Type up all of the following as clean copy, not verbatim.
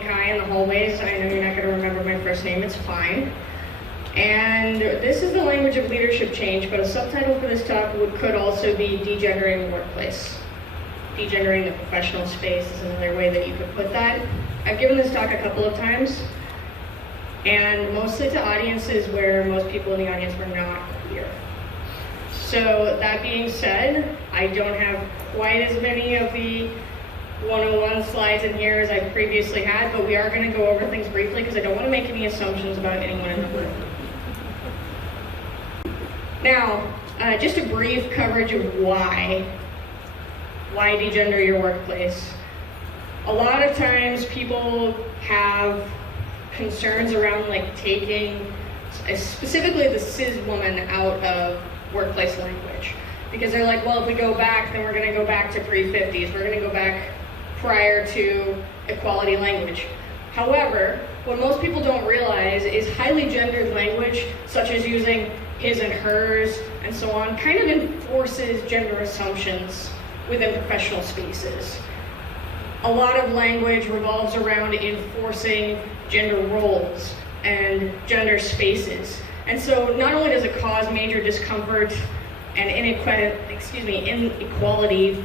Kai in the hallways. I know you're not going to remember my first name, it's fine. And this is the language of leadership change, but a subtitle for this talk could also be Degendering the workplace. Degendering the professional space is another way that you could put that. I've given this talk a couple of times, and mostly to audiences where most people in the audience were not here. So that being said, I don't have quite as many of the 101 slides in here as I previously had, but we are going to go over things briefly because I don't want to make any assumptions about anyone in the room. Now, just a brief coverage of why degender your workplace. A lot of times people have concerns around like taking specifically the cis woman out of workplace language, because they're like, well, if we go back, then we're going to go back to pre-50s, we're going to go back prior to equality language. However, what most people don't realize is highly gendered language, such as using his and hers and so on, kind of enforces gender assumptions within professional spaces. A lot of language revolves around enforcing gender roles and gender spaces. And so not only does it cause major discomfort and inequality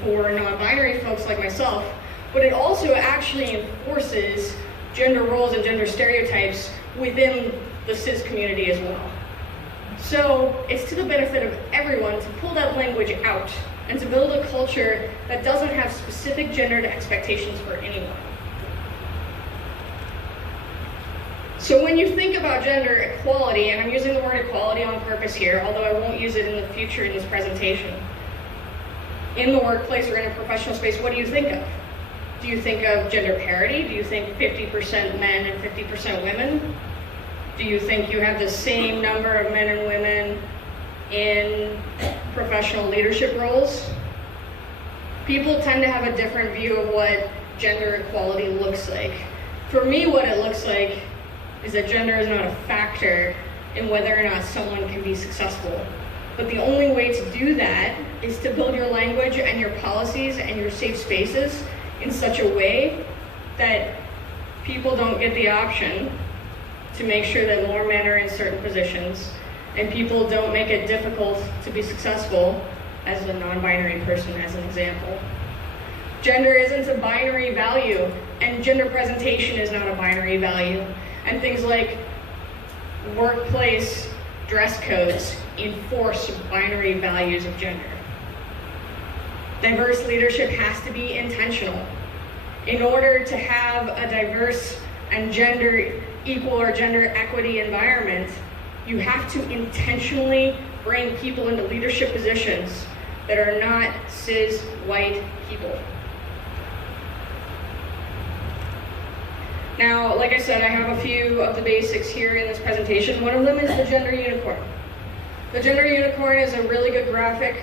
for non-binary folks like myself, but it also actually enforces gender roles and gender stereotypes within the cis community as well. So it's to the benefit of everyone to pull that language out and to build a culture that doesn't have specific gendered expectations for anyone. So when you think about gender equality, and I'm using the word equality on purpose here, although I won't use it in the future in this presentation, in the workplace or in a professional space, what do you think of? Do you think of gender parity? Do you think 50% men and 50% women? Do you think you have the same number of men and women in professional leadership roles? People tend to have a different view of what gender equality looks like. For me, what it looks like is that gender is not a factor in whether or not someone can be successful. But the only way to do that is to build your language and your policies and your safe spaces in such a way that people don't get the option to make sure that more men are in certain positions, and people don't make it difficult to be successful as a non-binary person, as an example. Gender isn't a binary value, and gender presentation is not a binary value. And things like workplace dress codes enforce binary values of gender. Diverse leadership has to be intentional. In order to have a diverse and gender equal or gender equity environment, you have to intentionally bring people into leadership positions that are not cis white people. Now, like I said, I have a few of the basics here in this presentation. One of them is the gender unicorn. The gender unicorn is a really good graphic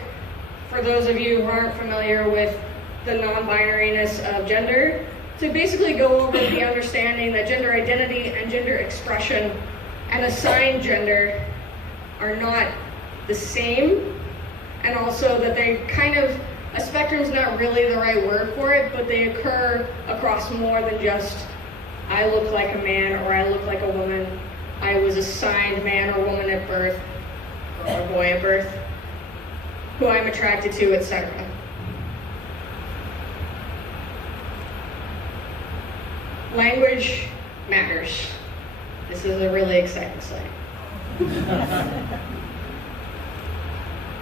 for those of you who aren't familiar with the non-binariness of gender, to basically go over the understanding that gender identity and gender expression and assigned gender are not the same, and also that they kind of, a spectrum's not really the right word for it, but they occur across more than just I look like a man or I look like a woman, I was assigned man or woman at birth, or boy at birth, who I'm attracted to, etc. Language matters. This is a really exciting slide.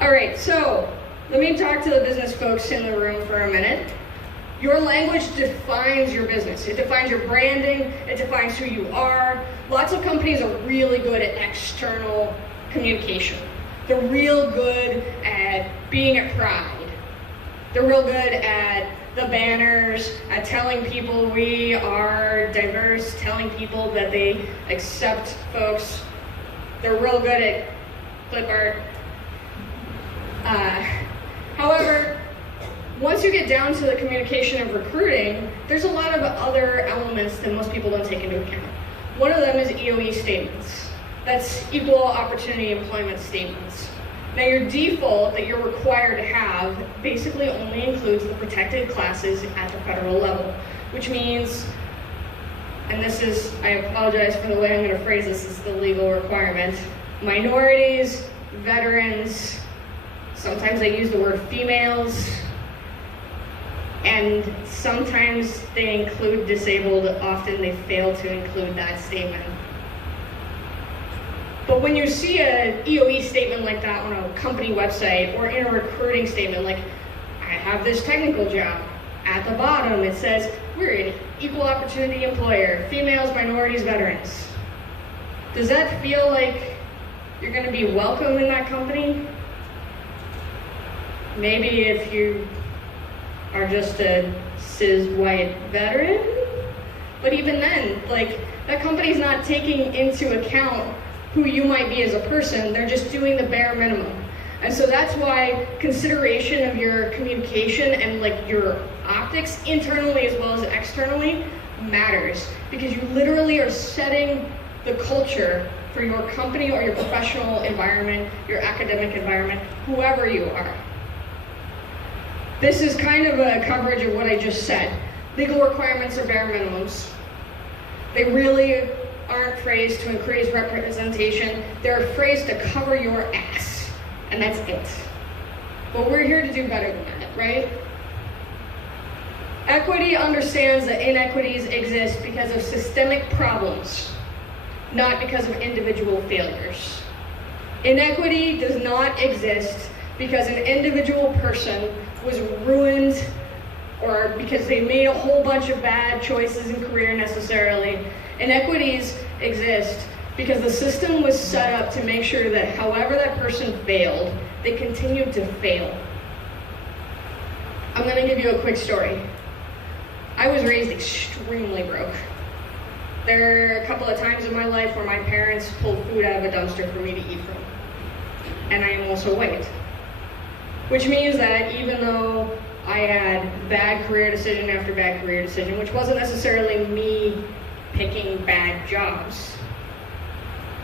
All right, so let me talk to the business folks in the room for a minute. Your language defines your business. It defines your branding, it defines who you are. Lots of companies are really good at external communication. They're real good at being at Pride. They're real good at the banners, at telling people we are diverse, telling people that they accept folks. They're real good at clip art. However, once you get down to the communication of recruiting, there's a lot of other elements that most people don't take into account. One of them is EOE statements. That's equal opportunity employment statements. Now your default that you're required to have basically only includes the protected classes at the federal level, which means and this is, I apologize for the way I'm going to phrase this, is the legal requirement. Minorities, veterans, sometimes I use the word females, and sometimes they include disabled, often they fail to include that statement. But when you see an EOE statement like that on a company website, or in a recruiting statement like, I have this technical job, at the bottom it says, we're an equal opportunity employer, females, minorities, veterans. Does that feel like you're going to be welcome in that company? Maybe if you are just a cis white veteran, but even then, like, that company's not taking into account who you might be as a person, they're just doing the bare minimum. And so that's why consideration of your communication and like your optics, internally as well as externally, matters, because you literally are setting the culture for your company or your professional environment, your academic environment, whoever you are. This is kind of a coverage of what I just said. Legal requirements are bare minimums. They really aren't phrased to increase representation. They're phrased to cover your ass, and that's it. But we're here to do better than that, right? Equity understands that inequities exist because of systemic problems, not because of individual failures. Inequity does not exist because an individual person was ruined or because they made a whole bunch of bad choices in career necessarily. Inequities exist because the system was set up to make sure that however that person failed, they continued to fail. I'm gonna give you a quick story. I was raised extremely broke. There are a couple of times in my life where my parents pulled food out of a dumpster for me to eat from. And I am also white. Which means that even though I had bad career decision after bad career decision, which wasn't necessarily me picking bad jobs,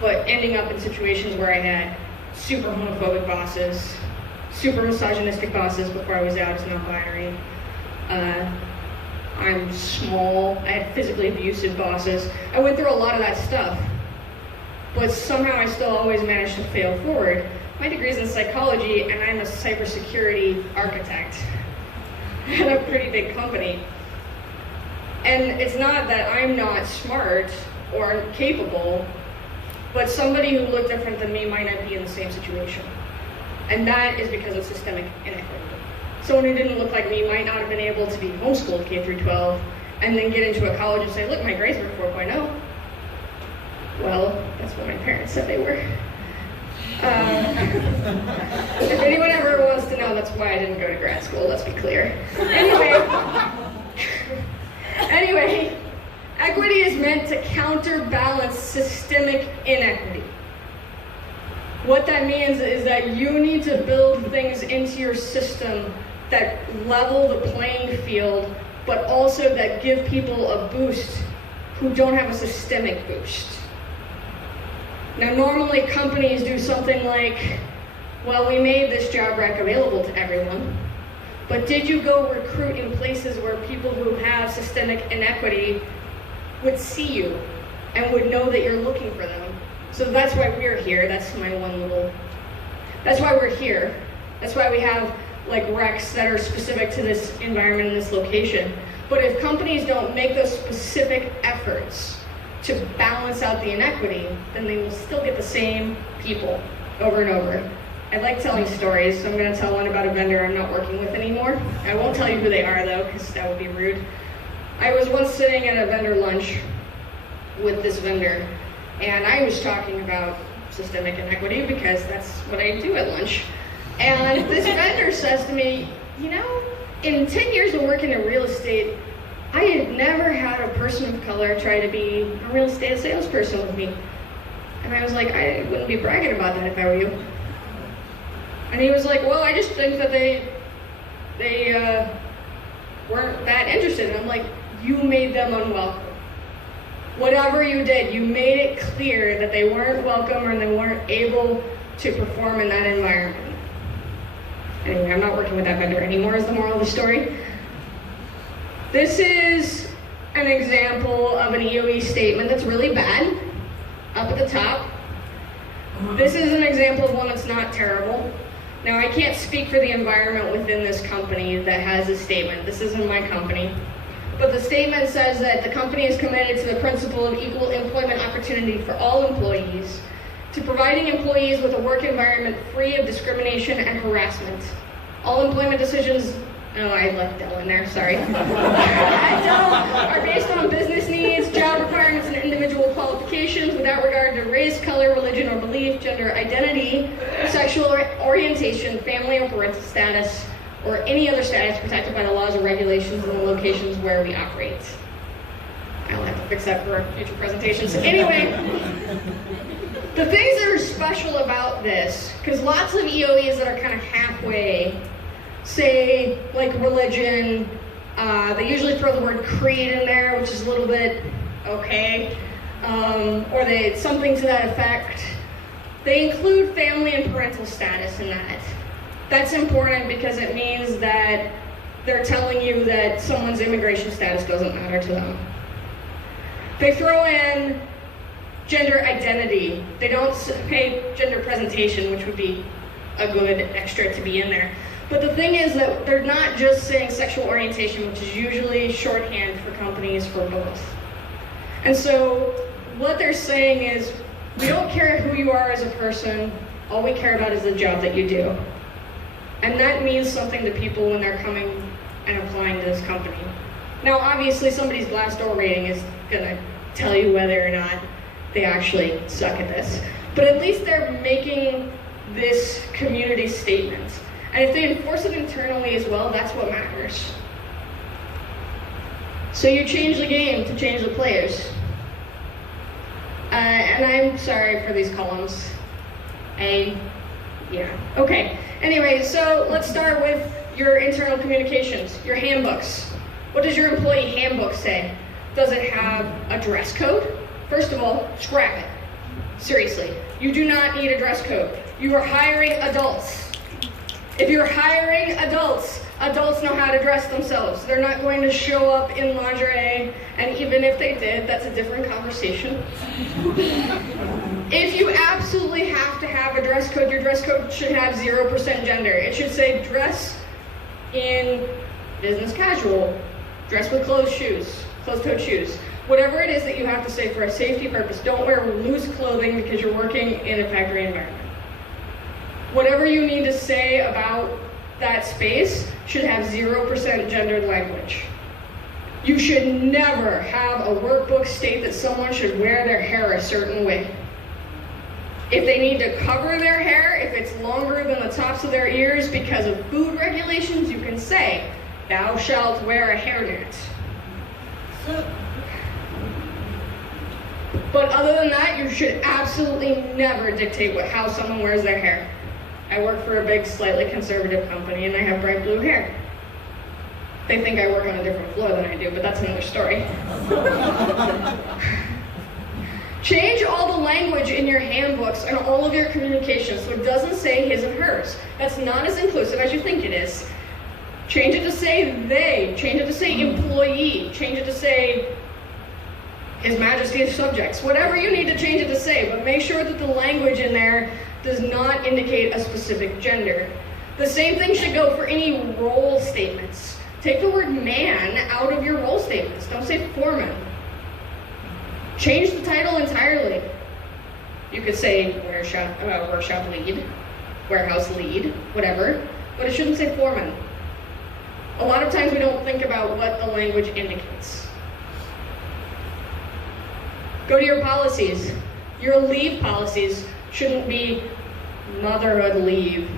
but ending up in situations where I had super homophobic bosses, super misogynistic bosses before I was out as non-binary. I'm small, I had physically abusive bosses. I went through a lot of that stuff, but somehow I still always managed to fail forward. My degree's in psychology, and I'm a cybersecurity architect at a pretty big company. And it's not that I'm not smart or capable, but somebody who looked different than me might not be in the same situation. And that is because of systemic inequity. Someone who didn't look like me might not have been able to be homeschooled K through 12 and then get into a college and say, look, my grades were 4.0. Well, that's what my parents said they were. If anyone ever wants to know, that's why I didn't go to grad school, let's be clear. Anyway, equity is meant to counterbalance systemic inequity. What that means is that you need to build things into your system that level the playing field, but also that give people a boost who don't have a systemic boost. Now, normally companies do something like, well, we made this job rec available to everyone, but did you go recruit in places where people who have systemic inequity would see you and would know that you're looking for them? So that's why we're here. That's why we're here. That's why we have like recs that are specific to this environment and this location. But if companies don't make those specific efforts to balance out the inequity, then they will still get the same people over and over. I like telling stories, so I'm going to tell one about a vendor I'm not working with anymore. I won't tell you who they are though, because that would be rude. I was once sitting at a vendor lunch with this vendor, and I was talking about systemic inequity because that's what I do at lunch. And this vendor says to me, you know, in 10 years of working in real estate, I had never had a person of color try to be a real estate salesperson with me. And I was like, I wouldn't be bragging about that if I were you. And he was like, well, I just think that they weren't that interested. And I'm like, you made them unwelcome. Whatever you did, you made it clear that they weren't welcome or they weren't able to perform in that environment. Anyway, I'm not working with that vendor anymore is the moral of the story. This is an example of an EOE statement that's really bad, up at the top. This is an example of one that's not terrible. Now, I can't speak for the environment within this company that has this statement. This isn't my company. But the statement says that the company is committed to the principle of equal employment opportunity for all employees, to providing employees with a work environment free of discrimination and harassment. All employment decisions, oh, I left Dell in there, sorry. At Dell are based on business needs, job requirements, and individual qualifications without regard to race, color, religion, or belief, gender identity, sexual orientation, family or parental status, or any other status protected by the laws or regulations in the locations where we operate. I'll have to fix that for future presentations. Anyway, the things that are special about this, because lots of EOEs that are kind of halfway, say, like religion, they usually throw the word creed in there, which is a little bit okay, or something to that effect. They include family and parental status in that. That's important because it means that they're telling you that someone's immigration status doesn't matter to them. They throw in gender identity. They don't say gender presentation, which would be a good extra to be in there. But the thing is that they're not just saying sexual orientation, which is usually shorthand for companies for both. And so what they're saying is, we don't care who you are as a person, all we care about is the job that you do. And that means something to people when they're coming and applying to this company. Now, obviously, somebody's Glassdoor rating is gonna tell you whether or not they actually suck at this. But at least they're making this community statement. And if they enforce it internally as well, that's what matters. So you change the game to change the players. And I'm sorry for these columns. Yeah, okay. Anyway, so let's start with your internal communications, your handbooks. What does your employee handbook say? Does it have a dress code? First of all, scrap it. Seriously, you do not need a dress code. You are hiring adults. If you're hiring adults, adults know how to dress themselves. They're not going to show up in lingerie, and even if they did, that's a different conversation. If you absolutely have to have a dress code, your dress code should have 0% gender. It should say dress in business casual, dress with closed-toed shoes. Whatever it is that you have to say for a safety purpose, don't wear loose clothing because you're working in a factory environment. Whatever you need to say about that space should have 0% gendered language. You should never have a workbook state that someone should wear their hair a certain way. If they need to cover their hair, if it's longer than the tops of their ears because of food regulations, you can say, "Thou shalt wear a hairnet." But other than that, you should absolutely never dictate how someone wears their hair. I work for a big, slightly conservative company, and I have bright blue hair. They think I work on a different floor than I do, but that's another story. Change all the language in your handbooks and all of your communications so it doesn't say his and hers. That's not as inclusive as you think it is. Change it to say they, change it to say employee, change it to say His Majesty's subjects, whatever you need to change it to say, but make sure that the language in there does not indicate a specific gender. The same thing should go for any role statements. Take the word man out of your role statements. Don't say foreman. Change the title entirely. You could say workshop lead, warehouse lead, whatever, but it shouldn't say foreman. A lot of times we don't think about what the language indicates. Go to your policies. Your leave policies shouldn't be motherhood leave.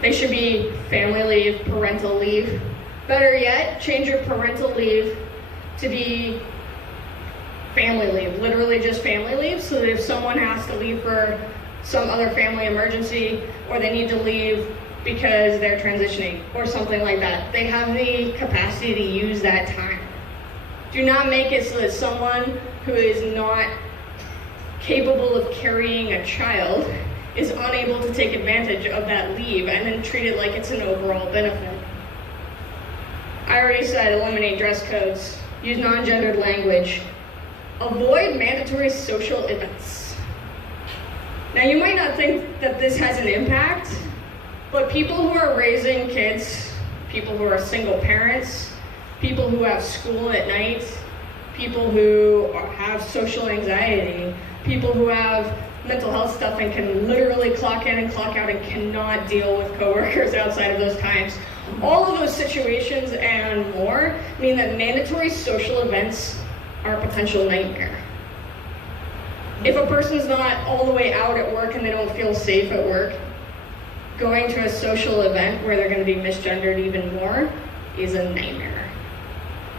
They should be family leave, parental leave. Better yet, change your parental leave to be family leave, literally just family leave, so that if someone has to leave for some other family emergency, or they need to leave because they're transitioning, or something like that, they have the capacity to use that time. Do not make it so that someone who is not capable of carrying a child is unable to take advantage of that leave and then treat it like it's an overall benefit. I already said eliminate dress codes, use non-gendered language, avoid mandatory social events. Now you might not think that this has an impact, but people who are raising kids, people who are single parents, people who have school at night, people who have social anxiety, people who have mental health stuff and can literally clock in and clock out and cannot deal with coworkers outside of those times. All of those situations and more mean that mandatory social events are a potential nightmare. If a person's not all the way out at work and they don't feel safe at work, going to a social event where they're going to be misgendered even more is a nightmare.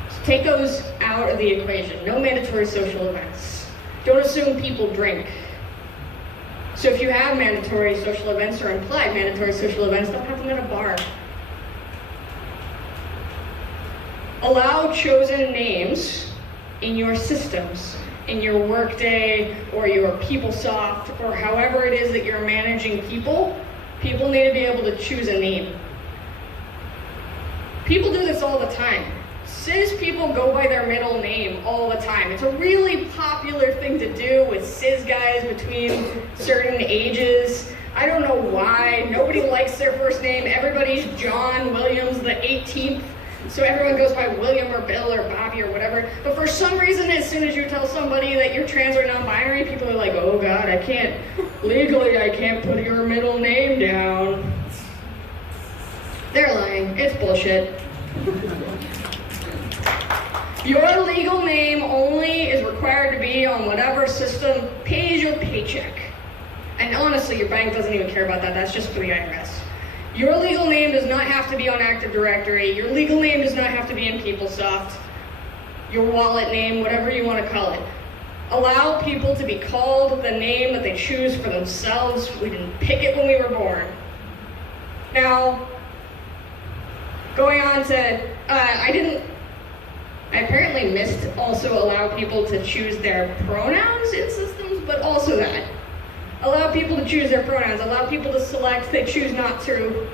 So take those out of the equation. No mandatory social events. Don't assume people drink. So if you have mandatory social events or implied mandatory social events, don't have them at a bar. Allow chosen names in your systems, in your Workday or your PeopleSoft or however it is that you're managing people. People need to be able to choose a name. People do this all the time. Cis people go by their middle name all the time. It's a really popular thing to do with cis guys between certain ages. I don't know why. Nobody likes their first name. Everybody's John Williams the 18th. So everyone goes by William or Bill or Bobby or whatever. But for some reason, as soon as you tell somebody that you're trans or non-binary, people are like, oh God, legally I can't put your middle name down. They're lying. It's bullshit. Your legal name only is required to be on whatever system pays your paycheck. And honestly, your bank doesn't even care about that. That's just for the IRS. Your legal name does not have to be on Active Directory. Your legal name does not have to be in PeopleSoft. Your wallet name, whatever you want to call it. Allow people to be called the name that they choose for themselves. We didn't pick it when we were born. Now, going on to, I apparently missed also allow people to choose their pronouns in systems, but also that. Allow people to choose their pronouns. Allow people to select they choose not to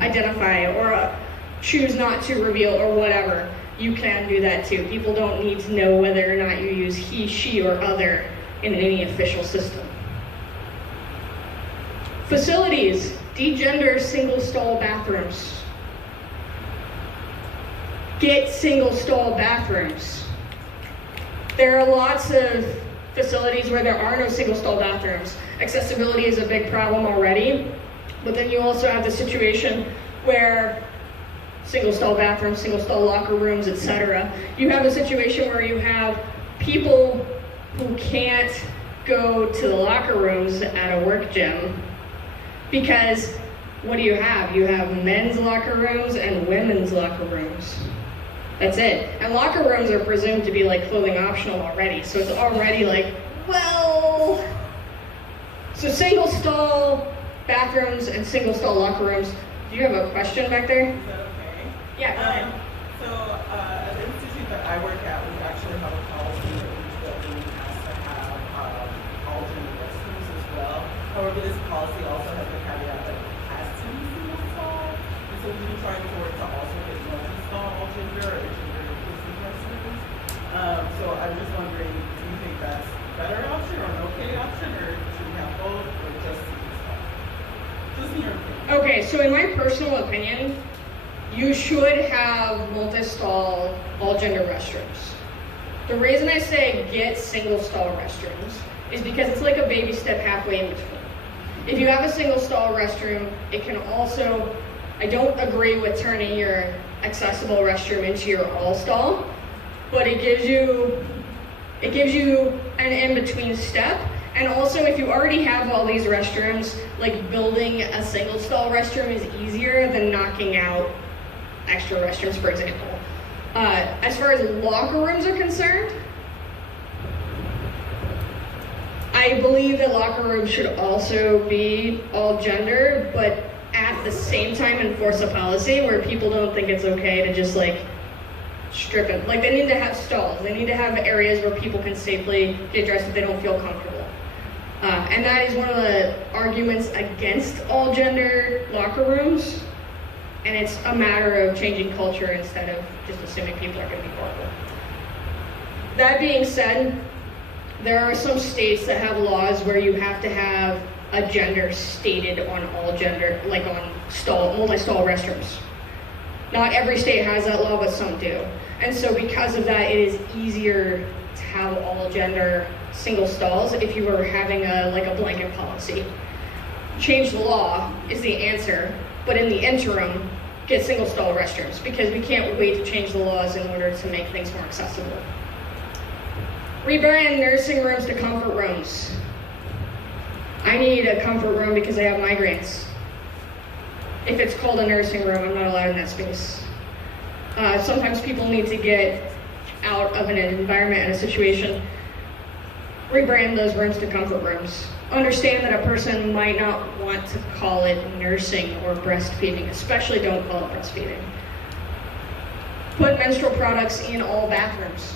identify or choose not to reveal or whatever. You can do that too. People don't need to know whether or not you use he, she, or other in any official system. Facilities. Degender single stall bathrooms. Get single stall bathrooms. There are lots of facilities where there are no single stall bathrooms. Accessibility is a big problem already, but then you also have the situation where single stall bathrooms, single stall locker rooms, etc. You have a situation where you have people who can't go to the locker rooms at a work gym because what do you have? You have men's locker rooms and women's locker rooms. That's it. And locker rooms are presumed to be like clothing optional already. So it's already like, well. So single stall bathrooms and single stall locker rooms. Do you have a question back there? Is that okay? Yeah, go ahead. So at the institute that I work at, we actually have a policy that each building has to have alternate restrooms as well. However, this policy also has the caveat that it has to be single stall. And so we've been trying to work to also get multi-stall all gender or gender inclusive restrooms. So I'm just wondering, do you think that's a better option or an okay option, or should we have both or just single stall? Just in your opinion. Okay, so in my personal opinion, you should have multi-stall, all-gender restrooms. The reason I say get single-stall restrooms is because it's like a baby step halfway in between. If you have a single-stall restroom, it can also, I don't agree with turning your accessible restroom into your all-stall, but it gives you an in-between step. And also, if you already have all these restrooms, like building a single-stall restroom is easier than knocking out extra restrooms, for example. As far as locker rooms are concerned, I believe that locker rooms should also be all gender, but at the same time enforce a policy where people don't think it's okay to just like strip it. Like they need to have stalls. They need to have areas where people can safely get dressed if they don't feel comfortable. And that is one of the arguments against all gender locker rooms. And it's a matter of changing culture instead of just assuming people are going to be horrible. That being said, there are some states that have laws where you have to have a gender stated on all gender, like on multi-stall restrooms. Not every state has that law, but some do. And so because of that, it is easier to have all gender single stalls if you were having a blanket policy. Change the law is the answer, but in the interim, get single stall restrooms, because we can't wait to change the laws in order to make things more accessible. Rebrand nursing rooms to comfort rooms. I need a comfort room because I have migraines. If it's called a nursing room, I'm not allowed in that space. Sometimes people need to get out of an environment and a situation. Rebrand those rooms to comfort rooms. Understand that a person might not want to call it nursing or breastfeeding, especially don't call it breastfeeding. Put menstrual products in all bathrooms.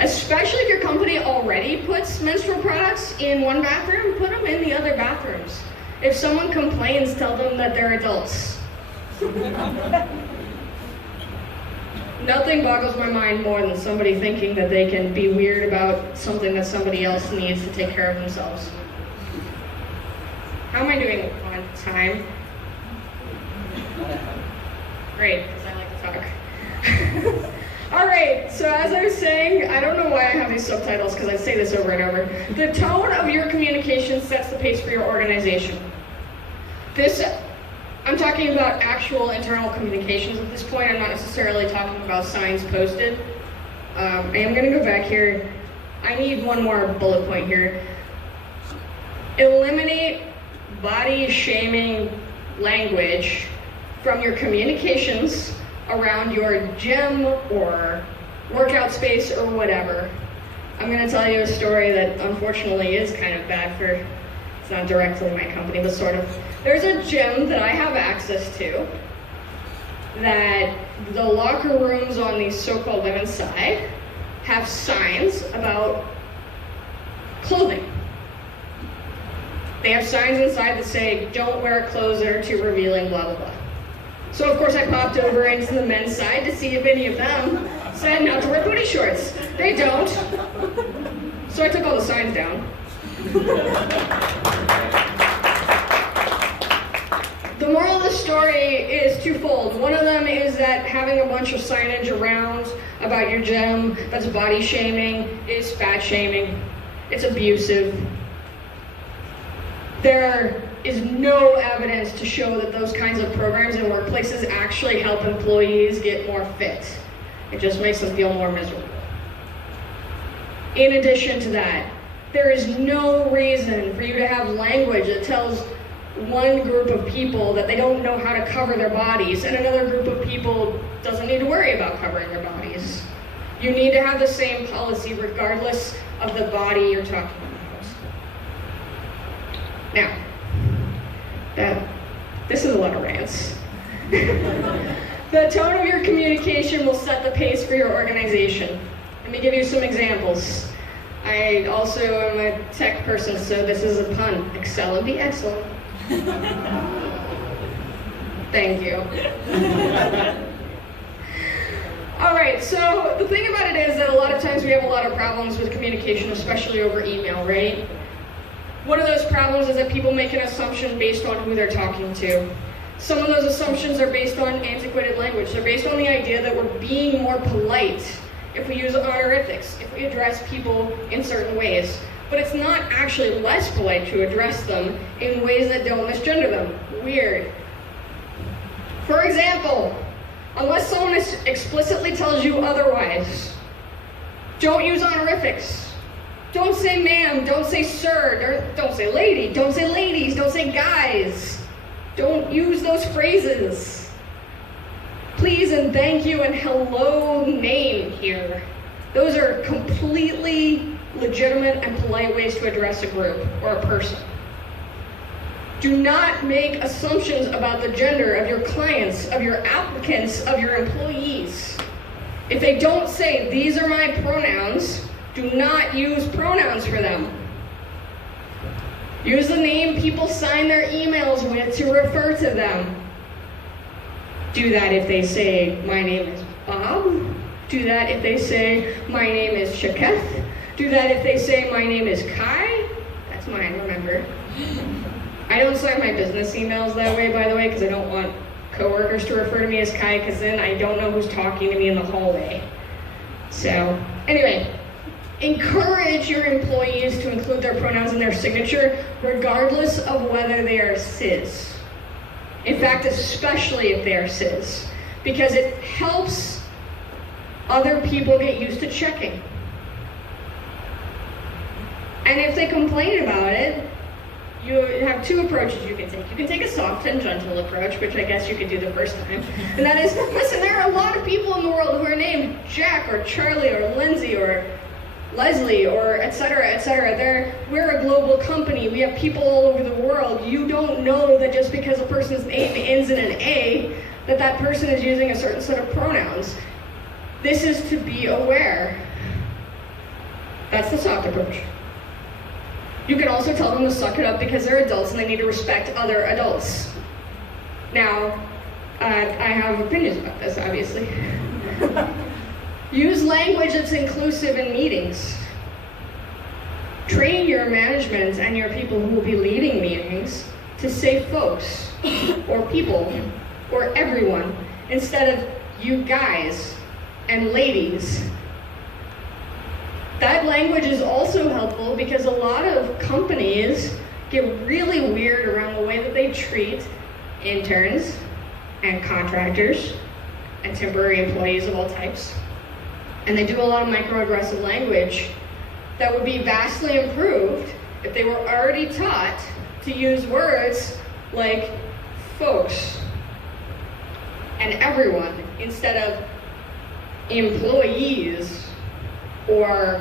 Especially if your company already puts menstrual products in one bathroom, put them in the other bathrooms. If someone complains, tell them that they're adults. Nothing boggles my mind more than somebody thinking that they can be weird about something that somebody else needs to take care of themselves. How am I doing on time? Great, because I like to talk. All right, so as I was saying, I don't know why I have these subtitles because I say this over and over. The tone of your communication sets the pace for your organization. I'm talking about actual internal communications at this point. I'm not necessarily talking about signs posted. I am going to go back here. I need one more bullet point here. Eliminate body shaming language from your communications around your gym or workout space or whatever. I'm going to tell you a story that unfortunately is kind of bad for, it's not directly my company, but sort of. There's a gym that I have access to that the locker rooms on the so-called women's side have signs about clothing. They have signs inside that say, don't wear clothes that are too revealing, blah, blah, blah. So of course I popped over into the men's side to see if any of them said not to wear booty shorts. They don't. So I took all the signs down. The moral of the story is twofold. One of them is that having a bunch of signage around about your gym that's body shaming is fat shaming. It's abusive. There is no evidence to show that those kinds of programs in workplaces actually help employees get more fit. It just makes them feel more miserable. In addition to that, there is no reason for you to have language that tells one group of people that they don't know how to cover their bodies and another group of people doesn't need to worry about covering their bodies. You need to have the same policy regardless of the body you're talking about. Now, this is a lot of rants. The tone of your communication will set the pace for your organization. Let me give you some examples. I also am a tech person, so this is a pun. Excel and be excellent. Thank you. All right, so the thing about it is that a lot of times we have a lot of problems with communication, especially over email, right? One of those problems is that people make an assumption based on who they're talking to. Some of those assumptions are based on antiquated language. They're based on the idea that we're being more polite if we use honorifics, if we address people in certain ways. But it's not actually less polite to address them in ways that don't misgender them. Weird. For example, unless someone explicitly tells you otherwise, don't use honorifics. Don't say ma'am, don't say sir, don't say lady, don't say ladies, don't say guys. Don't use those phrases. Please and thank you and hello name here. Those are completely legitimate and polite ways to address a group or a person. Do not make assumptions about the gender of your clients, of your applicants, of your employees. If they don't say, these are my pronouns, do not use pronouns for them. Use the name people sign their emails with to refer to them. Do that if they say, my name is Bob. Do that if they say, my name is Shaketh. Do that if they say, my name is Kai. That's mine, remember. I don't sign my business emails that way, by the way, because I don't want coworkers to refer to me as Kai, because then I don't know who's talking to me in the hallway. So, anyway, encourage your employees to include their pronouns in their signature, regardless of whether they are cis. In fact, especially if they are cis, because it helps other people get used to checking. And if they complain about it, you have two approaches you can take. You can take a soft and gentle approach, which I guess you could do the first time. And that is, listen, there are a lot of people in the world who are named Jack or Charlie or Lindsay or Leslie or et cetera, et cetera. We're a global company. We have people all over the world. You don't know that just because a person's name ends in an A, that that person is using a certain set of pronouns. This is to be aware. That's the soft approach. You can also tell them to suck it up because they're adults and they need to respect other adults. Now, I have opinions about this, obviously. Use language that's inclusive in meetings. Train your management and your people who will be leading meetings to say folks, or people, or everyone, instead of you guys and ladies. That language is also helpful because a lot of companies get really weird around the way that they treat interns and contractors and temporary employees of all types. And they do a lot of microaggressive language that would be vastly improved if they were already taught to use words like folks and everyone instead of employees or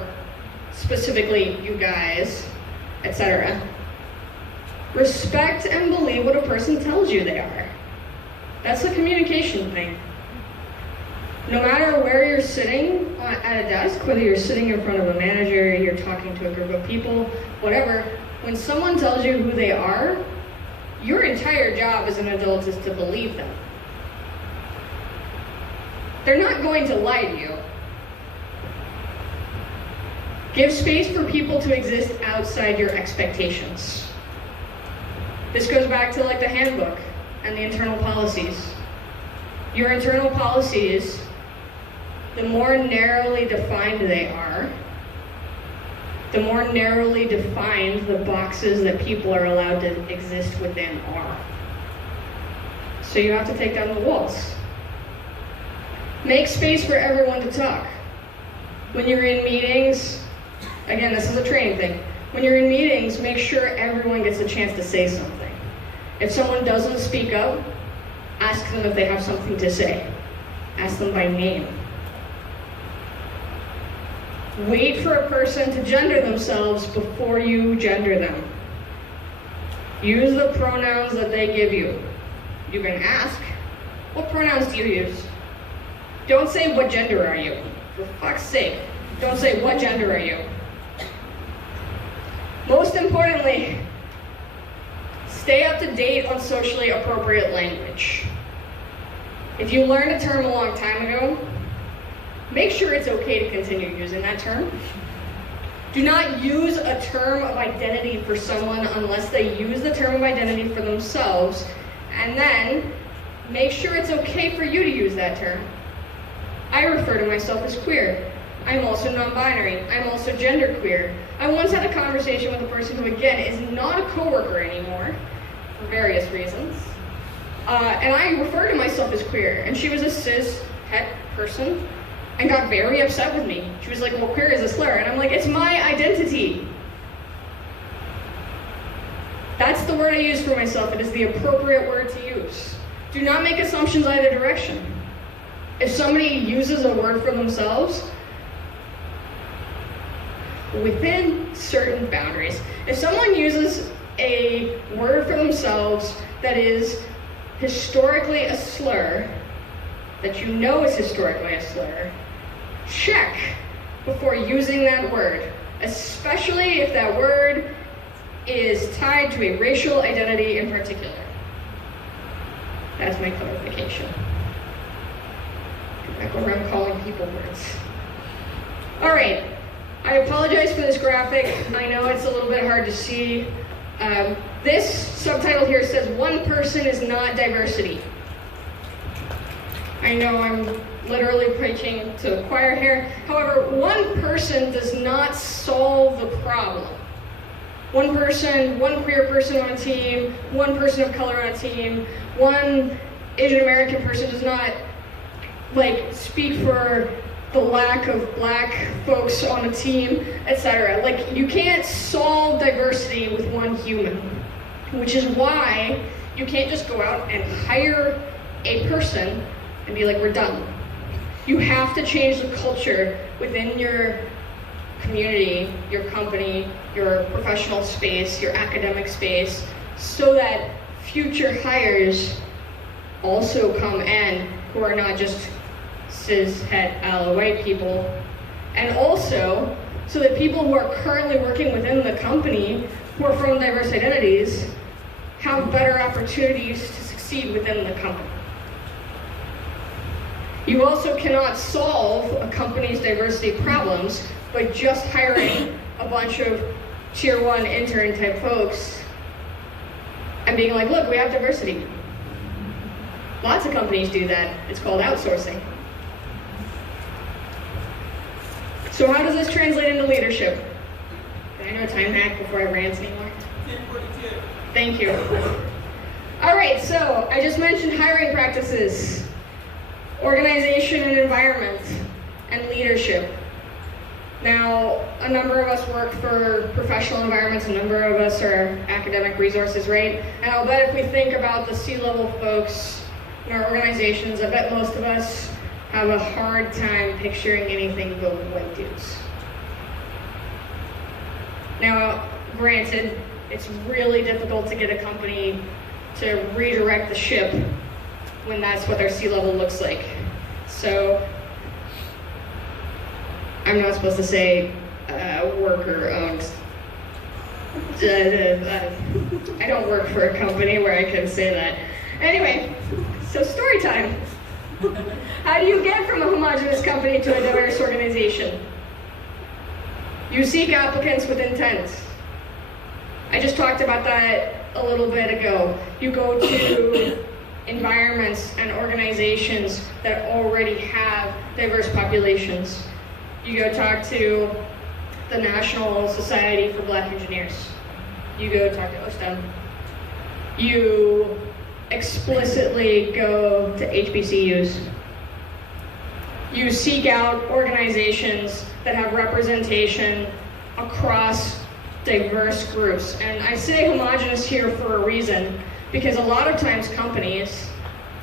specifically you guys, etc. Respect and believe what a person tells you they are. That's a communication thing. No matter where you're sitting at a desk, whether you're sitting in front of a manager, you're talking to a group of people, whatever, when someone tells you who they are, your entire job as an adult is to believe them. They're not going to lie to you. Give space for people to exist outside your expectations. This goes back to like the handbook and the internal policies. Your internal policies, the more narrowly defined they are, the more narrowly defined the boxes that people are allowed to exist within are. So you have to take down the walls. Make space for everyone to talk. When you're in meetings, again, this is a training thing. When you're in meetings, make sure everyone gets a chance to say something. If someone doesn't speak up, ask them if they have something to say. Ask them by name. Wait for a person to gender themselves before you gender them. Use the pronouns that they give you. You can ask, what pronouns do you use? Don't say, what gender are you? For fuck's sake, don't say, what gender are you? Most importantly, stay up to date on socially appropriate language. If you learned a term a long time ago, make sure it's okay to continue using that term. Do not use a term of identity for someone unless they use the term of identity for themselves, and then make sure it's okay for you to use that term. I refer to myself as queer. I'm also non-binary. I'm also genderqueer. I once had a conversation with a person who, again, is not a coworker anymore, for various reasons. And I refer to myself as queer, and she was a cis het person and got very upset with me. She was like, well, queer is a slur, and I'm like, it's my identity. That's the word I use for myself. It is the appropriate word to use. Do not make assumptions either direction. If somebody uses a word for themselves, within certain boundaries, if someone uses a word for themselves that is historically a slur, that you know is historically a slur, check before using that word, especially if that word is tied to a racial identity in particular. That's my clarification. Get back over, I'm calling people words. All right, I apologize for this graphic. I know it's a little bit hard to see. This subtitle here says, "One person is not diversity." I know I'm literally preaching to the choir here. However, one person does not solve the problem. One person, one queer person on a team, one person of color on a team, one Asian American person does not speak for the lack of black folks on a team, etc. You can't solve diversity with one human, which is why you can't just go out and hire a person and be like, we're done. You have to change the culture within your community, your company, your professional space, your academic space, so that future hires also come in who are not just cis-het ally white people, and also so that people who are currently working within the company who are from diverse identities have better opportunities to succeed within the company. You also cannot solve a company's diversity problems by just hiring a bunch of tier 1 intern type folks and being like, look, we have diversity. Lots of companies do that. It's called outsourcing. So how does this translate into leadership? Can I know a time hack before I rant anymore? 10:42. Thank you. All right, so I just mentioned hiring practices, organization and environment, and leadership. Now, a number of us work for professional environments, a number of us are academic resources, right? And I'll bet if we think about the C-level folks in our organizations, I bet most of us have a hard time picturing anything but white dudes. Now, granted, it's really difficult to get a company to redirect the ship when that's what their C-level looks like. So, I'm not supposed to say worker-owned. I don't work for a company where I can say that. Anyway, so story time. How do you get from a homogeneous company to a diverse organization? You seek applicants with intent. I just talked about that a little bit ago. You go to environments and organizations that already have diverse populations. You go talk to the National Society for Black Engineers. You go talk to OSTEM. You explicitly go to HBCUs. You seek out organizations that have representation across diverse groups. And I say homogeneous here for a reason, because a lot of times companies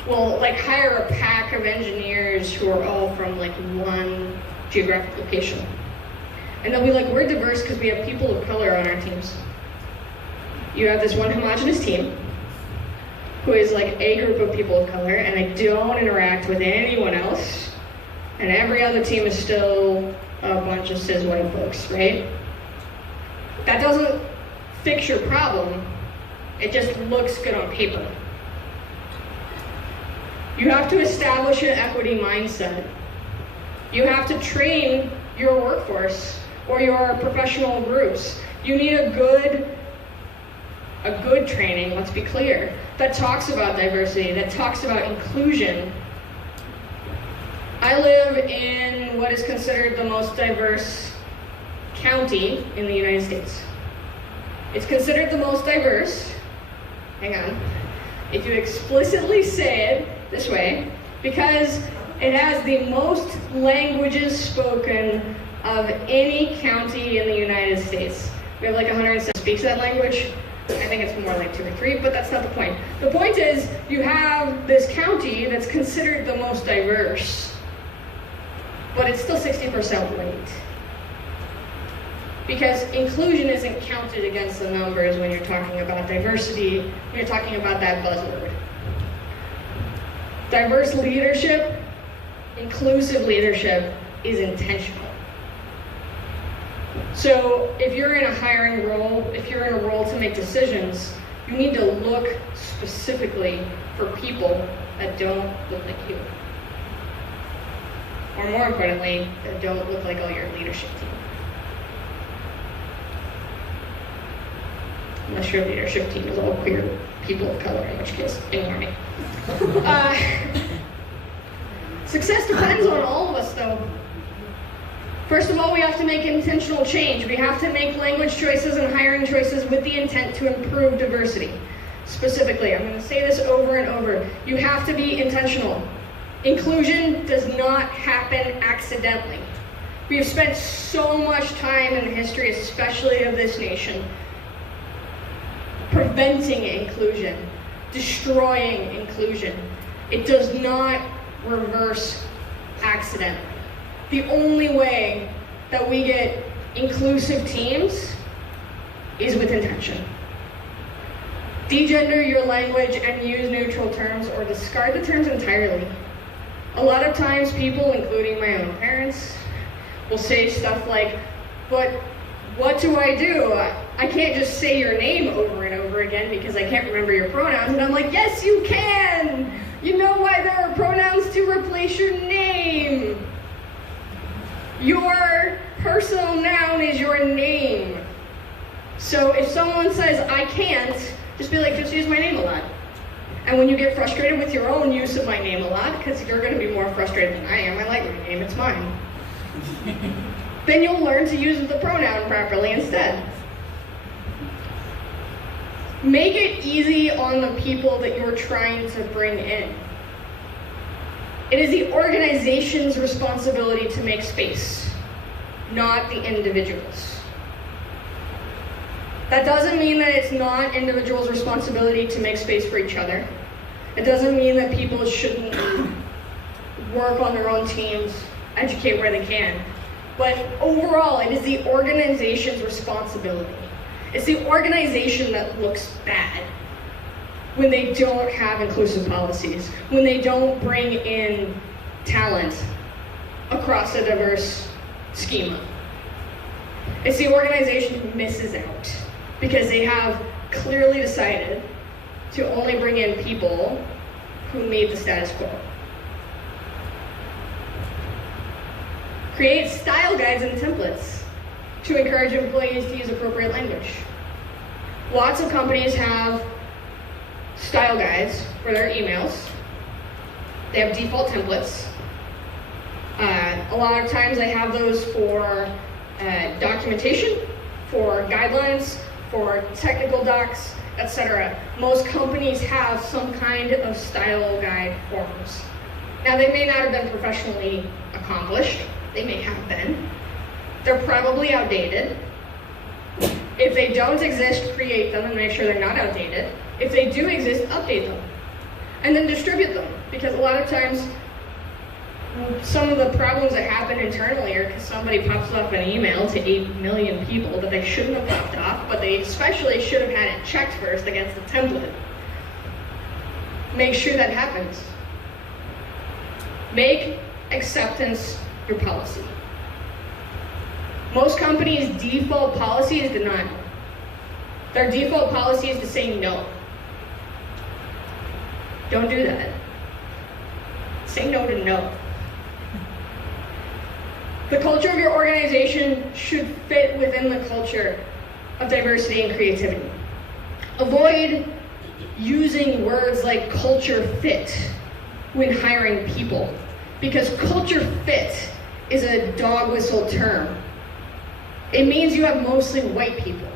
will hire a pack of engineers who are all from one geographic location. And they'll be like, we're diverse because we have people of color on our teams. You have this one homogeneous team who is a group of people of color, and they don't interact with anyone else, and every other team is still a bunch of cis white folks, right? That doesn't fix your problem. It just looks good on paper. You have to establish an equity mindset. You have to train your workforce or your professional groups. You need a good training, let's be clear, that talks about diversity, that talks about inclusion. I live in what is considered the most diverse county in the United States. It's considered the most diverse, hang on, if you explicitly say it this way, because it has the most languages spoken of any county in the United States. We have 107 speaks that language. I think it's more like 2 or 3, but that's not the point. The point is, you have this county that's considered the most diverse, but it's still 60% white. Because inclusion isn't counted against the numbers when you're talking about diversity, when you're talking about that buzzword. Diverse leadership, inclusive leadership is intentional. So if you're in a hiring role, if you're in a role to make decisions, you need to look specifically for people that don't look like you. Or more importantly, that don't look like all your leadership team. Unless your leadership team is all queer people of color, in which case, ignore me. Success depends on all of us, though. First of all, we have to make intentional change. We have to make language choices and hiring choices with the intent to improve diversity. Specifically, I'm going to say this over and over. You have to be intentional. Inclusion does not happen accidentally. We have spent so much time in the history, especially of this nation, preventing inclusion, destroying inclusion. It does not reverse accidentally. The only way that we get inclusive teams is with intention. Degender your language and use neutral terms or discard the terms entirely. A lot of times people, including my own parents, will say stuff like, but what do? I can't just say your name over and over again because I can't remember your pronouns. And I'm like, yes, you can! You know why there are pronouns to replace your name. Your personal noun is your name. So if someone says, I can't, just be like, just use my name a lot. And when you get frustrated with your own use of my name a lot, because you're going to be more frustrated than I am, I like my name, it's mine. Then you'll learn to use the pronoun properly instead. Make it easy on the people that you're trying to bring in. It is the organization's responsibility to make space, not the individuals. That doesn't mean that it's not individuals' responsibility to make space for each other. It doesn't mean that people shouldn't work on their own teams, educate where they can. But overall, it is the organization's responsibility. It's the organization that looks bad when they don't have inclusive policies, when they don't bring in talent across a diverse schema. It's the organization who misses out because they have clearly decided to only bring in people who meet the status quo. Create style guides and templates to encourage employees to use appropriate language. Lots of companies have style guides for their emails. They have default templates. A lot of times they have those for documentation, for guidelines, for technical docs, etc. Most companies have some kind of style guide forms. Now they may not have been professionally accomplished. They may have been. They're probably outdated. If they don't exist, create them and make sure they're not outdated. If they do exist, update them. And then distribute them. Because a lot of times, some of the problems that happen internally are because somebody pops up an email to 8 million people that they shouldn't have popped off, but they especially should have had it checked first against the template. Make sure that happens. Make acceptance your policy. Most companies' default policy is denial. Their default policy is to say no. Don't do that. Say no to no. The culture of your organization should fit within the culture of diversity and creativity. Avoid using words like culture fit when hiring people, because culture fit is a dog whistle term. It means you have mostly white people.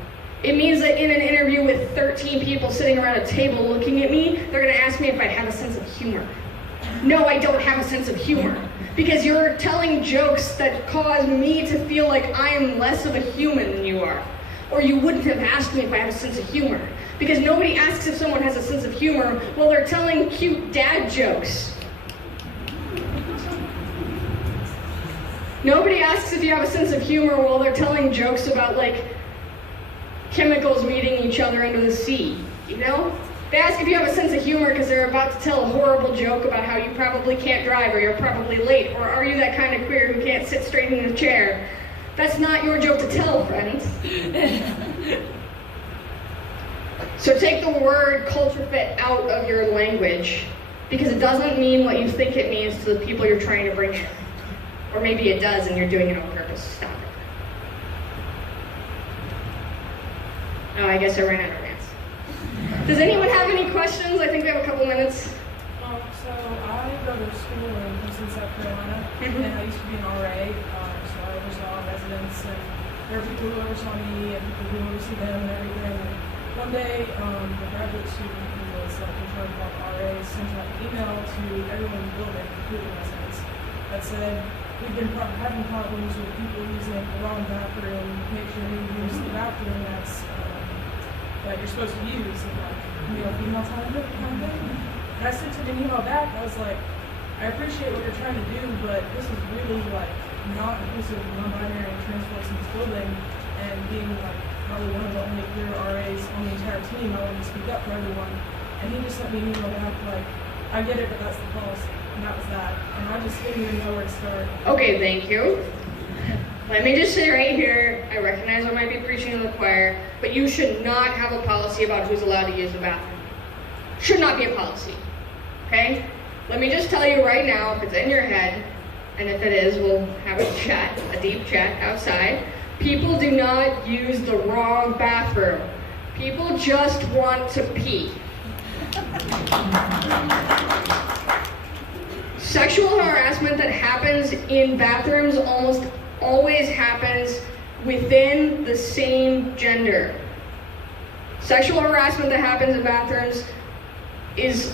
It means that in an interview with 13 people sitting around a table looking at me, they're going to ask me if I have a sense of humor. No, I don't have a sense of humor, because you're telling jokes that cause me to feel like I am less of a human than you are. Or you wouldn't have asked me if I have a sense of humor, because nobody asks if someone has a sense of humor while they're telling cute dad jokes. Nobody asks if you have a sense of humor while they're telling jokes about, like, chemicals meeting each other under the sea, you know? They ask if you have a sense of humor because they're about to tell a horrible joke about how you probably can't drive or you're probably late, or are you that kind of queer who can't sit straight in a chair? That's not your joke to tell, friends. So take the word culture fit out of your language, because it doesn't mean what you think it means to the people you're trying to bring in. Or maybe it does and you're doing it on purpose. Stop it. Oh, I guess I ran out of rants. Does anyone have any questions? I think we have a couple minutes. So I go to school in Houston, South Carolina, and I used to be an RA, so I oversaw residents, and there are people who oversaw me and people who oversee them and everything. And one day, the graduate student who was in charge of RA sent out an email to everyone in the building, including residents, that said, we've been having problems with people using the wrong bathroom. Make sure you use the bathroom that you're supposed to use, and like male-female kind of thing. And I sent an email back. I was like, I appreciate what you're trying to do, but this is really like not inclusive of non-binary and trans folks in this building, and being like probably one of the only queer RAs on the entire team, I wanted to speak up for everyone. And he just sent me an email back like, I get it, but that's the policy. And that was that. And I just didn't even know where to start. Okay, thank you. Let me just say right here, I recognize I might be preaching to the choir, but you should not have a policy about who's allowed to use the bathroom. Should not be a policy, okay? Let me just tell you right now, if it's in your head, and if it is, we'll have a chat, a deep chat outside. People do not use the wrong bathroom. People just want to pee. Sexual harassment that happens in bathrooms almost always happens within the same gender. Sexual harassment that happens in bathrooms is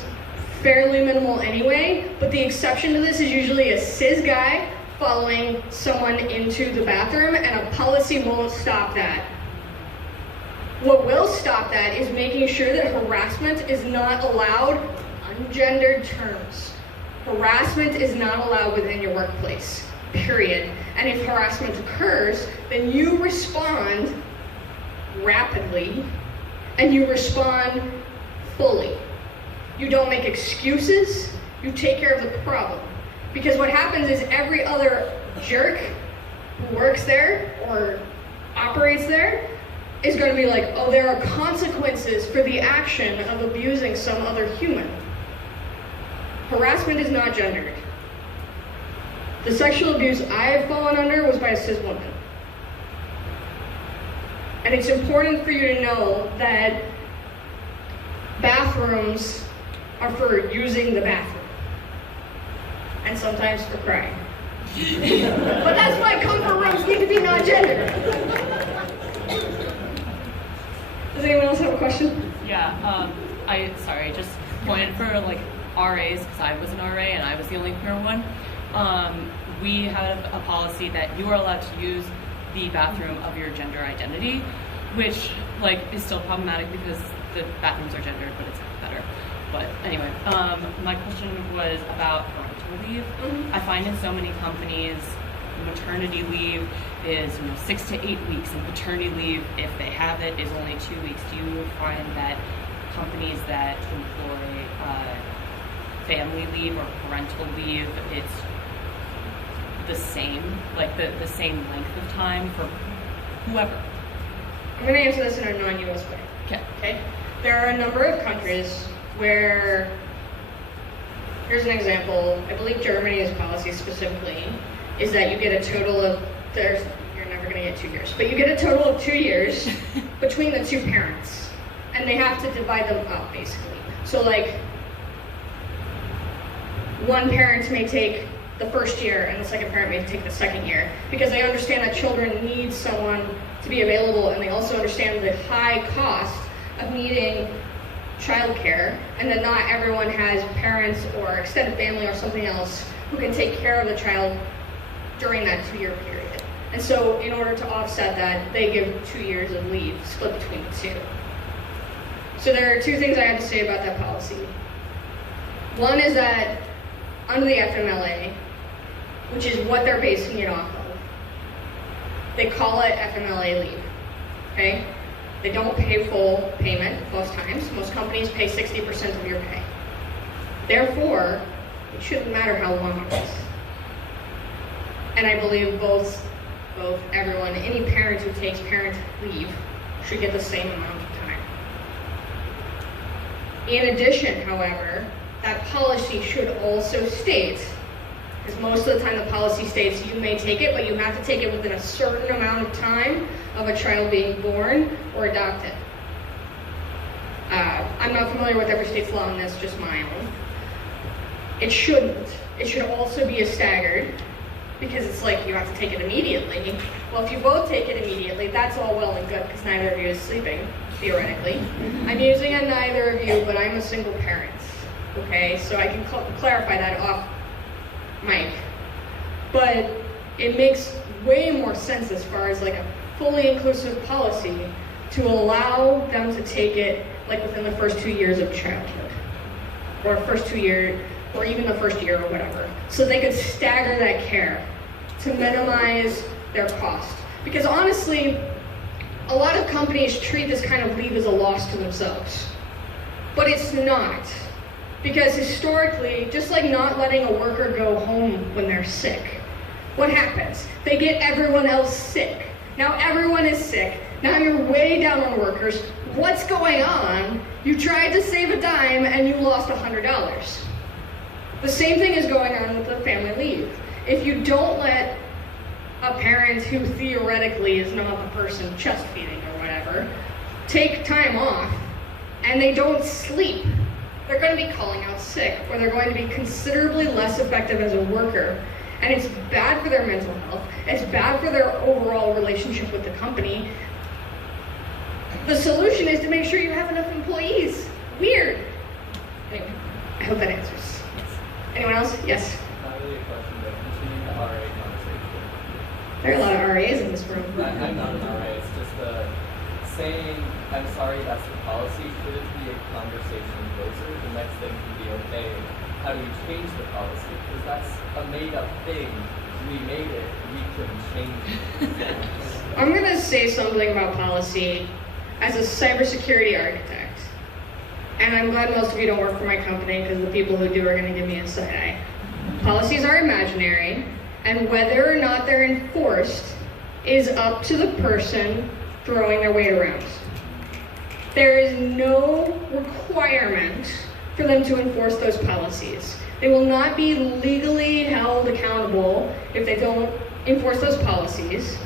fairly minimal anyway, but the exception to this is usually a cis guy following someone into the bathroom, and a policy won't stop that. What will stop that is making sure that harassment is not allowed on ungendered terms. Harassment is not allowed within your workplace, period. And if harassment occurs, then you respond rapidly and you respond fully. You don't make excuses, you take care of the problem. Because what happens is every other jerk who works there or operates there is going to be like, oh, there are consequences for the action of abusing some other human. Harassment is not gendered. The sexual abuse I have fallen under was by a cis woman. And it's important for you to know that bathrooms are for using the bathroom. And sometimes for crying. But that's why comfort rooms need to be non-gendered. Does anyone else have a question? Yeah, I just pointed for like RAs, because I was an RA and I was the only queer one. We have a policy that you are allowed to use the bathroom of your gender identity, which like is still problematic because the bathrooms are gendered, but it's better. But anyway, my question was about parental leave. Mm-hmm. I find in so many companies, maternity leave is 6 to 8 weeks, and paternity leave, if they have it, is only 2 weeks. Do you find that companies that employ family leave or parental leave, it's the same, like the same length of time for whoever? I'm going to answer this in a non-US way. Okay. There are a number of countries where, here's an example, I believe Germany's policy specifically is that you get a total of, you're never going to get 2 years, but you get a total of 2 years between the two parents, and they have to divide them up basically. So like, one parent may take the first year and the second parent may take the second year, because they understand that children need someone to be available, and they also understand the high cost of needing childcare, and that not everyone has parents or extended family or something else who can take care of the child during that 2-year period. And so in order to offset that, they give 2 years of leave split between the two. So there are 2 things I have to say about that policy. One is that under the FMLA, which is what they're basing it off of, they call it FMLA leave, okay? They don't pay full payment most times. Most companies pay 60% of your pay. Therefore, it shouldn't matter how long it is. And I believe both both everyone, any parent who takes parent leave should get the same amount of time. In addition, however, that policy should also state, because most of the time the policy states you may take it, but you have to take it within a certain amount of time of a child being born or adopted. I'm not familiar with every state's law on this, just my own. It shouldn't. It should also be a staggered, because it's like you have to take it immediately. Well, if you both take it immediately, that's all well and good, because neither of you is sleeping, theoretically. I'm using a neither of you, but I'm a single parent, okay? So I can clarify that off mic. But it makes way more sense as far as like a fully inclusive policy to allow them to take it like within the first 2 years of childhood, or first 2 years, or even the first year or whatever, so they could stagger that care to minimize their cost. Because honestly, a lot of companies treat this kind of leave as a loss to themselves, but it's not. Because historically, just like not letting a worker go home when they're sick, what happens? They get everyone else sick. Now everyone is sick. Now you're way down on workers. What's going on? You tried to save a dime and you lost $100. The same thing is going on with the family leave. If you don't let a parent who theoretically is not the person chest feeding or whatever take time off and they don't sleep, they're going to be calling out sick, or they're going to be considerably less effective as a worker. And it's bad for their mental health. It's bad for their overall relationship with the company. The solution is to make sure you have enough employees. Weird. Anyway, I hope that answers. Anyone else? Yes? Not really a question, but continuing the RA conversation. There are a lot of RAs in this room. I'm not an RA, it's just saying, I'm sorry, that's the policy. Should it be a conversation closer? The next thing can be, okay, how do you change the policy? Because that's a made-up thing. We made it, we couldn't change it. I'm going to say something about policy as a cybersecurity architect. And I'm glad most of you don't work for my company, because the people who do are going to give me a side eye. Policies are imaginary, and whether or not they're enforced is up to the person throwing their weight around. There is no requirement for them to enforce those policies. They will not be legally held accountable if they don't enforce those policies,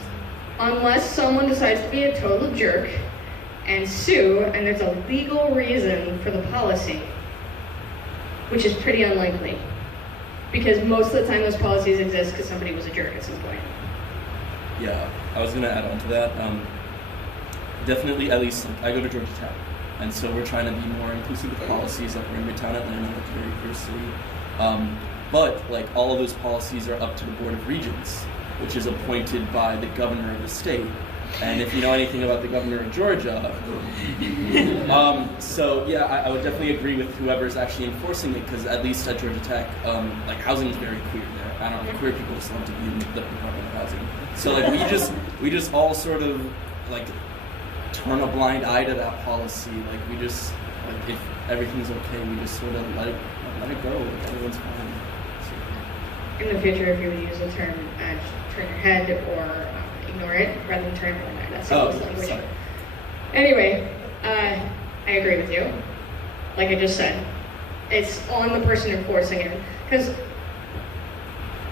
unless someone decides to be a total jerk and sue, and there's a legal reason for the policy, which is pretty unlikely, because most of the time those policies exist because somebody was a jerk at some point. Yeah, I was going to add on to that. Definitely, at least I go to Georgia Tech, and so we're trying to be more inclusive with policies. Like we're in Midtown Atlanta, like a very queer city. But like all of those policies are up to the Board of Regents, which is appointed by the governor of the state. And if you know anything about the governor of Georgia, so yeah, I would definitely agree with whoever's actually enforcing it, because at least at Georgia Tech, like housing is very queer there. I don't know, queer people just love to be in the Department of Housing. So like we just all sort of like turn a blind eye to that policy. Like we just, like if everything's okay, we just sort of let it go. Like everyone's fine. So. In the future, if you would use the term turn your head or ignore it rather than turn a blind eye, that's language. Sorry. Anyway, I agree with you. Like I just said, it's on the person enforcing it. Because,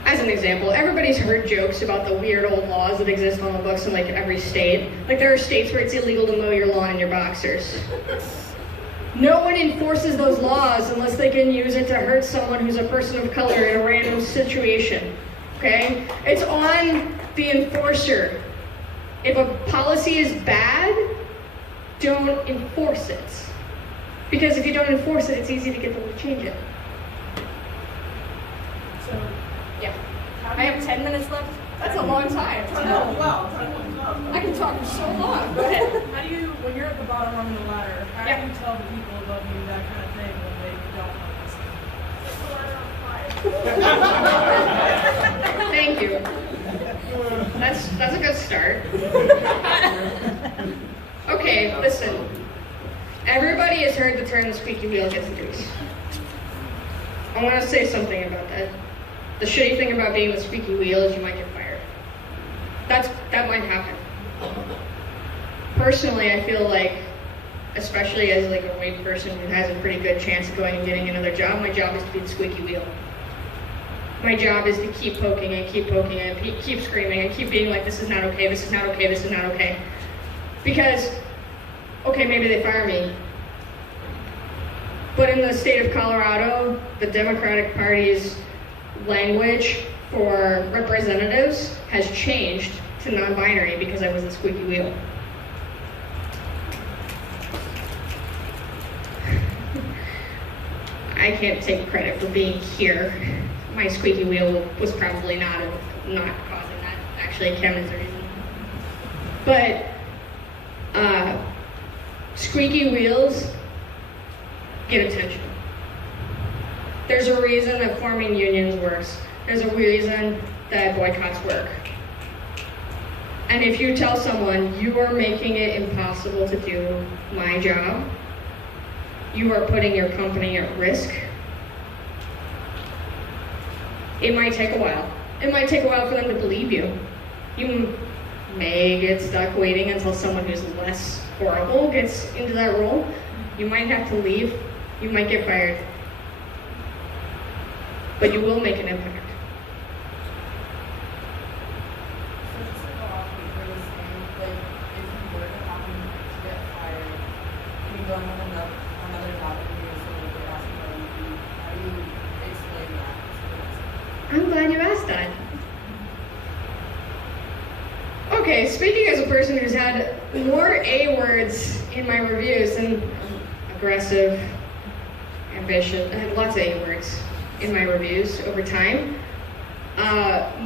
as an example, everybody's heard jokes about the weird old laws that exist on the books in like every state. Like there are states where it's illegal to mow your lawn in your boxers. No one enforces those laws unless they can use it to hurt someone who's a person of color in a random situation. Okay? It's on the enforcer. If a policy is bad, don't enforce it. Because if you don't enforce it, it's easy to get them to change it. So, Yeah. I have 10 minutes left. That's a long time. I can talk for so long. Go ahead. how do you, when you're at the bottom rung of the ladder, how Yeah. do you tell the people above you that kind of thing when they don't want to listen? Thank you. That's a good start. Okay, listen. Everybody has heard the term squeaky wheel gets the grease. I want to say something about that. The shitty thing about being the squeaky wheel is you might get fired. That might happen. Personally, I feel like, especially as like a white person who has a pretty good chance of going and getting another job, my job is to be the squeaky wheel. My job is to keep poking and keep poking and keep screaming and keep being like, this is not okay, this is not okay, this is not okay. Because, okay, maybe they fire me. But in the state of Colorado, the Democratic Party's language for representatives has changed to non-binary because I was the squeaky wheel. I can't take credit for being here. My squeaky wheel was probably not causing that. Actually, Kevin's the reason. But squeaky wheels get attention. There's a reason that forming unions works. There's a reason that boycotts work. And if you tell someone you are making it impossible to do my job, you are putting your company at risk. It might take a while. It might take a while for them to believe you. You may get stuck waiting until someone who's less horrible gets into that role. You might have to leave. You might get fired. But you will make an impact. So just to go off what you were saying, like if you were to happen to get fired, you go on another job interview, so like they're asking about you, how do you explain that? I'm glad you asked that. Okay, speaking as a person who's had more A words in my reviews than aggressive, ambitious, I had lots of A words in my reviews over time.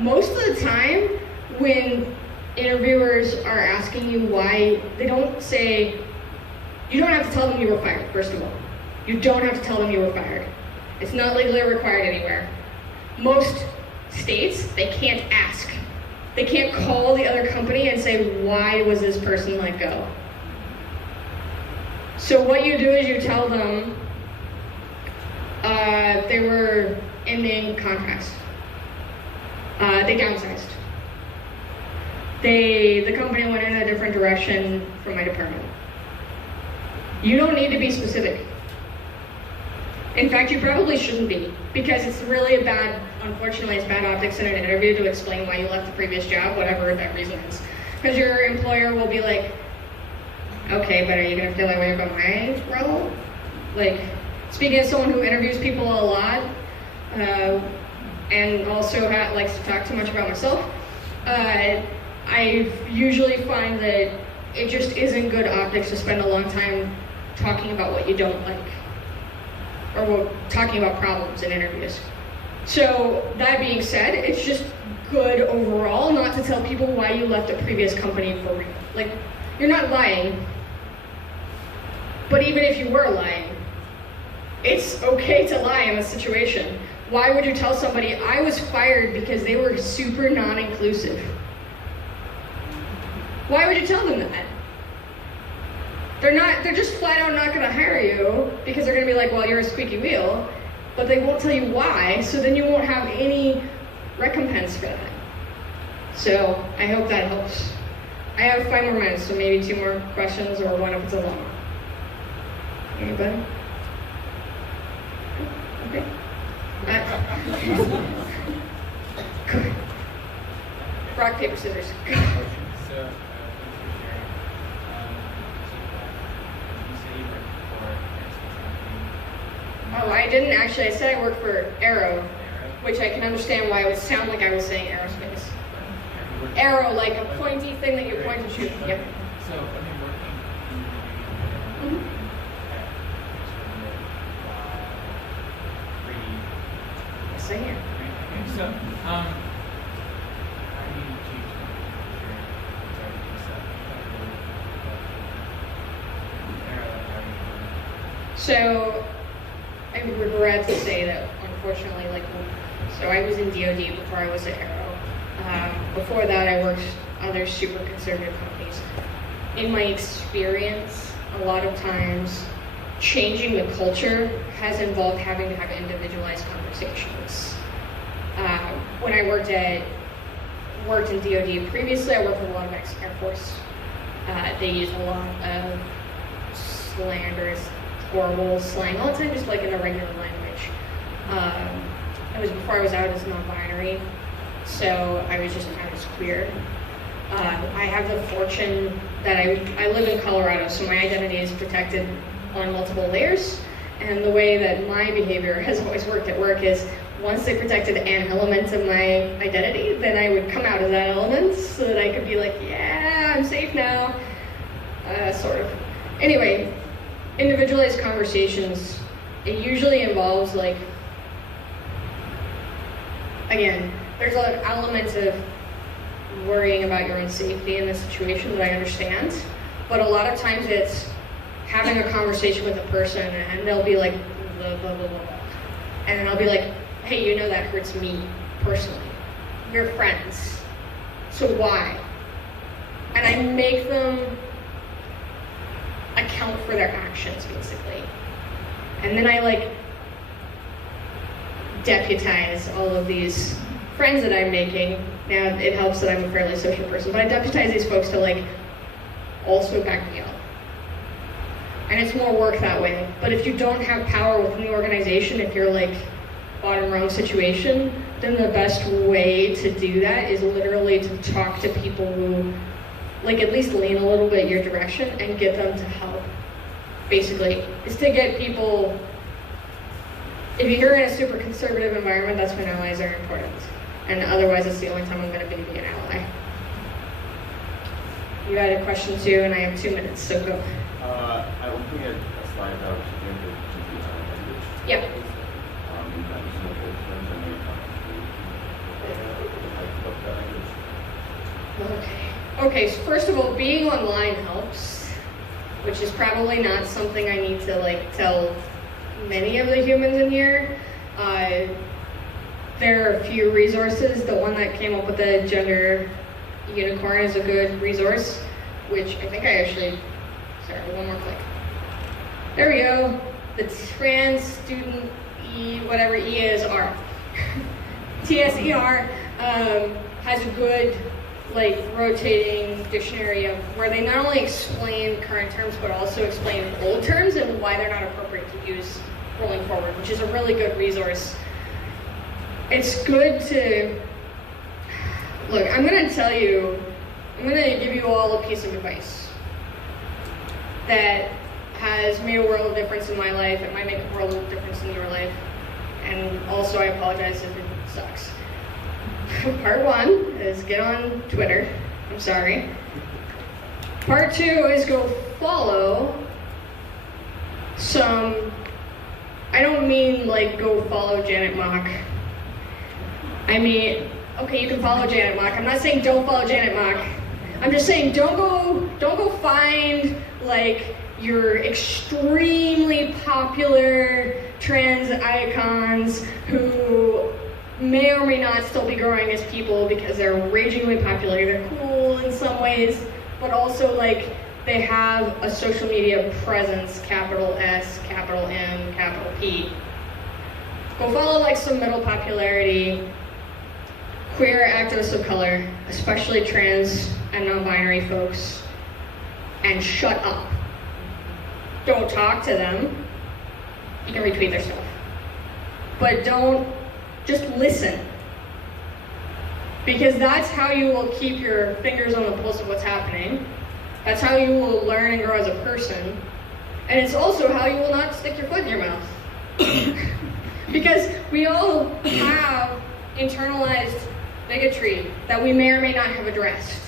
Most of the time when interviewers are asking you why, they don't say, you don't have to tell them you were fired, first of all. You don't have to tell them you were fired. It's not legally required anywhere. Most states, they can't ask. They can't call the other company and say, why was this person let go? So what you do is you tell them they were ending contracts. They downsized. The company went in a different direction from my department. You don't need to be specific. In fact, you probably shouldn't be, because it's really unfortunately, it's bad optics in an interview to explain why you left the previous job, whatever that reason is. Because your employer will be like, okay, but are you going to feel that way about my role? Like, speaking as someone who interviews people a lot, and also likes to talk too much about myself, I usually find that it just isn't good optics to spend a long time talking about what you don't like, or talking about problems in interviews. So that being said, it's just good overall not to tell people why you left a previous company for real. Like, you're not lying, but even if you were lying, it's okay to lie in this situation. Why would you tell somebody, I was fired because they were super non-inclusive? Why would you tell them that? They're just flat out not gonna hire you because they're gonna be like, well, you're a squeaky wheel, but they won't tell you why, so then you won't have any recompense for that. So I hope that helps. I have 5 more minutes, so maybe 2 more questions or one if it's a long one. Anybody? Okay. Rock, paper, scissors. Oh, I didn't actually. I said I work for Arrow, which I can understand why it would sound like I was saying aerospace. Arrow, like a pointy thing that you point and shoot. Yep. So, I mean, working Yes, I am. okay, so, how do you teach So, I regret to say that, unfortunately, so I was in DoD before I was at Arrow. Before that, I worked other super conservative companies. In my experience, a lot of times, changing the culture has involved having to have individualized conversations. When I worked at worked in DoD. Previously, I worked with a lot of ex-Air Force. They use a lot of slanderous, horrible slang all the time, just like in a regular language. It was before I was out as non-binary, so I was just kind of queer. I have the fortune that I live in Colorado, so my identity is protected on multiple layers. And the way that my behavior has always worked at work is once they protected an element of my identity, then I would come out as that element so that I could be like, yeah, I'm safe now, sort of. Anyway, individualized conversations, it usually involves like, again, there's an element of worrying about your own safety in this situation that I understand, but a lot of times it's having a conversation with a person and they'll be like, blah, blah, blah, blah. And then I'll be like, hey, you know that hurts me personally. We're friends, so why? And I make them account for their actions, basically. And then I like deputize all of these friends that I'm making. Now it helps that I'm a fairly social person, but I deputize these folks to like also back me up. And it's more work that way. But if you don't have power within the organization, if you're like bottom rung situation, then the best way to do that is literally to talk to people who like at least lean a little bit your direction and get them to help. Basically, is to get people, if you're in a super conservative environment, that's when allies are important. And otherwise, it's the only time I'm going to be an ally. You had a question too, and I have 2 minutes, so go. I'm looking at a slide about gender language. Yep. In traditional terms, and when it comes to the type of the language. Okay, so first of all, being online helps, which is probably not something I need to like tell many of the humans in here. There are a few resources. The one that came up with the gender unicorn is a good resource, which I think I actually, sorry, one more click. There we go. The trans student whatever E is, R. TSER has a good like rotating dictionary of where they not only explain current terms but also explain old terms and why they're not appropriate to use rolling forward, which is a really good resource. It's good to look, I'm going to give you all a piece of advice that has made a world of difference in my life. It might make a world of difference in your life. And also, I apologize if it sucks. Part 1 is get on Twitter. I'm sorry. Part 2 is go follow some, I don't mean like go follow Janet Mock. I mean, okay, you can follow Janet Mock. I'm not saying don't follow Janet Mock. I'm just saying don't go find like your extremely popular trans icons who may or may not still be growing as people because they're ragingly popular. They're cool in some ways, but also like they have a social media presence, capital S, capital M, capital P. Go follow like some middle popularity, queer activists of color, especially trans and non-binary folks, and shut up. Don't talk to them. You can retweet their stuff. But don't, just listen. Because that's how you will keep your fingers on the pulse of what's happening. That's how you will learn and grow as a person. And it's also how you will not stick your foot in your mouth. Because we all have internalized bigotry that we may or may not have addressed.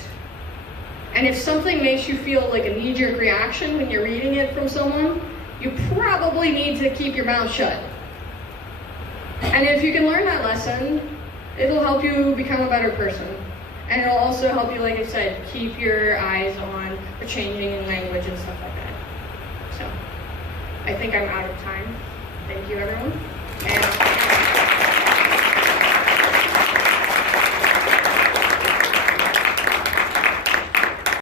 And if something makes you feel like a knee-jerk reaction when you're reading it from someone, you probably need to keep your mouth shut. And if you can learn that lesson, it'll help you become a better person. And it'll also help you, like I said, keep your eyes on the changing in language and stuff like that. So, I think I'm out of time. Thank you, everyone.